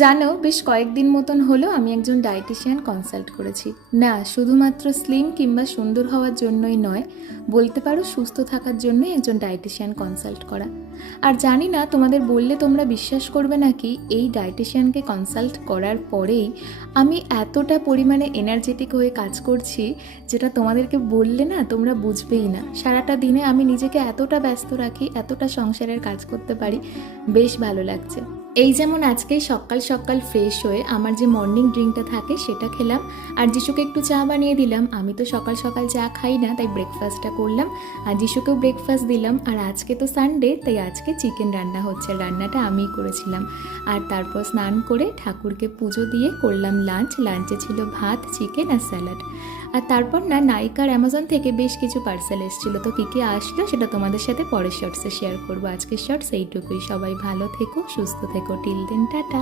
জানো, বেশ কয়েকদিন মতন হলো আমি একজন ডায়েটিশিয়ান কনসাল্ট করেছি। না, শুধুমাত্র স্লিম কিংবা সুন্দর হওয়ার জন্যই নয়, বলতে পারো সুস্থ থাকার জন্যই একজন ডায়েটিশিয়ান কনসাল্ট করা। আর জানি না, তোমাদের বললে তোমরা বিশ্বাস করবে নাকি, এই ডায়েটিশিয়ানকে কনসাল্ট করার পরেই আমি এতটা পরিমাণে এনার্জেটিক হয়ে কাজ করছি, যেটা তোমাদেরকে বললে না তোমরা বুঝবেই না। সারাটা দিনে আমি নিজেকে এতটা ব্যস্ত রাখি, এতটা সংসারের কাজ করতে পারি, বেশ ভালো লাগছে। এই যেমন আজকে সকাল সকাল ফ্রেশ হয়ে আমার যে মর্নিং ড্রিঙ্কটা থাকে সেটা খেলাম। আর যিশুকে একটু চা বানিয়ে দিলাম, আমি তো সকাল সকাল চা খাই না, তাই ব্রেকফাস্টটা করলাম। আর যিশুকেও ব্রেকফাস্ট দিলাম, আর আজকে তো সানডে তাই আজকে চিকেন রান্না হচ্ছে। রান্নাটা আমিই করেছিলাম। আর তারপর স্নান করে ঠাকুরকে পুজো দিয়ে করলাম লাঞ্চ লাঞ্চে ছিল ভাত চিকেন আর স্যালাড আর তারপর না নাইকার অ্যামাজন থেকে বেশ কিছু পার্সেল এসেছিল। তো কী কী আসলো সেটা তোমাদের সাথে পরের শর্টসে শেয়ার করব। আজকের শর্টস এইটুকুই। সবাই ভালো থেকো, সুস্থ থেকো টিল দিন টাটা।